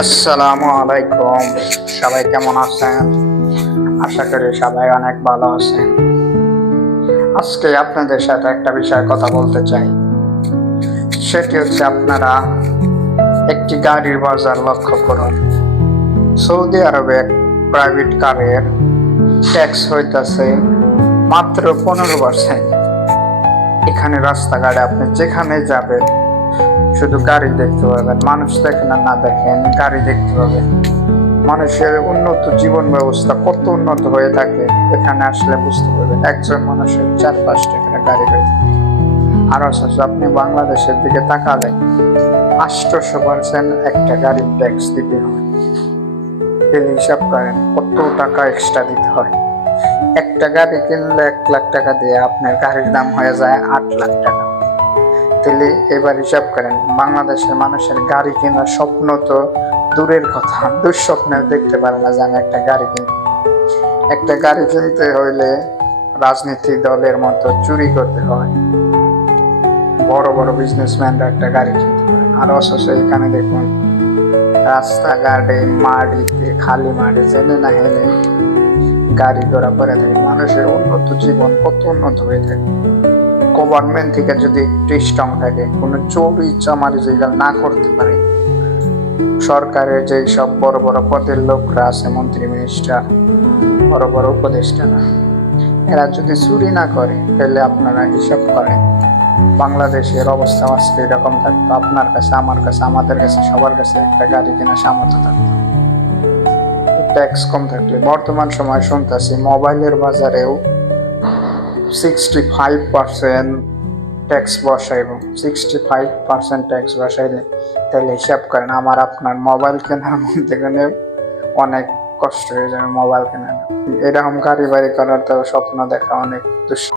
আসসালামু আলাইকুম। সবাই কেমন আছেন? আশা করি সবাই অনেক ভালো আছেন। আজকে আপনাদের সাথে একটা বিষয়ে কথা বলতে চাই। সেটি হচ্ছে আপনারা একটি গাড়ির বাজার লক্ষ্য করুন। সৌদি আরবে প্রাইভেট কারের ট্যাক্স হইতাছে মাত্র 15%। এখানে রাস্তাঘাটে আপনি যেখানে যাবেন শুধু গাড়ি দেখতে পাবেন, মানুষ দেখেন আর না দেখেন গাড়ি দেখতে পাবেন। মানুষের উন্নত জীবন ব্যবস্থা কত উন্নত হয়ে থাকে এখানে আসলে বুঝতে পারবেন। একজন মানুষের 4-5টা করে গাড়ি হয়ে থাকে। আর অথচ আপনি বাংলাদেশের দিকে তাকালে 800% একটা গাড়ির ট্যাক্স দিতে হয়। তাহলে হিসাব করেন কত টাকা এক্সট্রা দিতে হয়। একটা গাড়ি কিনলে 1 লাখ টাকা দিয়ে আপনার গাড়ির দাম হয়ে যায় 8 লাখ টাকা। তাহলে এবার হিসাব করেন বাংলাদেশের মানুষের গাড়ি কেনার স্বপ্ন তো দূরের কথা, দুঃস্বপ্নেও দেখতে পারে না যে আমি একটা গাড়ি কিনব। একটা গাড়ি কিনতে হইলে রাজনৈতিক দলের মতো চুরি করতে হয়, বড় বড় বিজনেসম্যানরা একটা গাড়ি কিনতে পারে। আর অথচ এখানে দেখুন রাস্তাঘাটে মাটিতে খালি মাঠে জেনে না হেলে গাড়ি ঘোড়া করে থাকে। মানুষের উন্নত জীবন কত উন্নত হয়ে থাকে। গভর্নমেন্ট থেকে যদি একটু স্ট্রং থাকে, কোনো চুরি চামারি যেগুলো না করতে পারে, সরকারের যে সব বড় বড় পদের লোকরা আছে, মন্ত্রী মিনিস্টার, বড় বড় উপদেষ্টারা, এরা যদি চুরি না করে তাহলে আপনারা হিসাব করেন বাংলাদেশের অবস্থা আজকে এরকম থাকতো। আপনার কাছে, আমার কাছে, আমাদের কাছে, সবার কাছে একটা গাড়ি কেনার সামর্থ্য থাকতো। ট্যাক্স কম থাকলে বর্তমান সময় শুনতেছি মোবাইলের বাজারেও 65% ট্যাক্স বসাইব। 65% ট্যাক্স বসাইলে তাহলে হিসাব করেন আমার আপনার মোবাইল কেনার মধ্যে অনেক কষ্ট হয়ে যাবে মোবাইল কেনার। এরকম গাড়ি বাড়ি করার তো স্বপ্ন দেখা অনেক দুঃস্বপ্ন।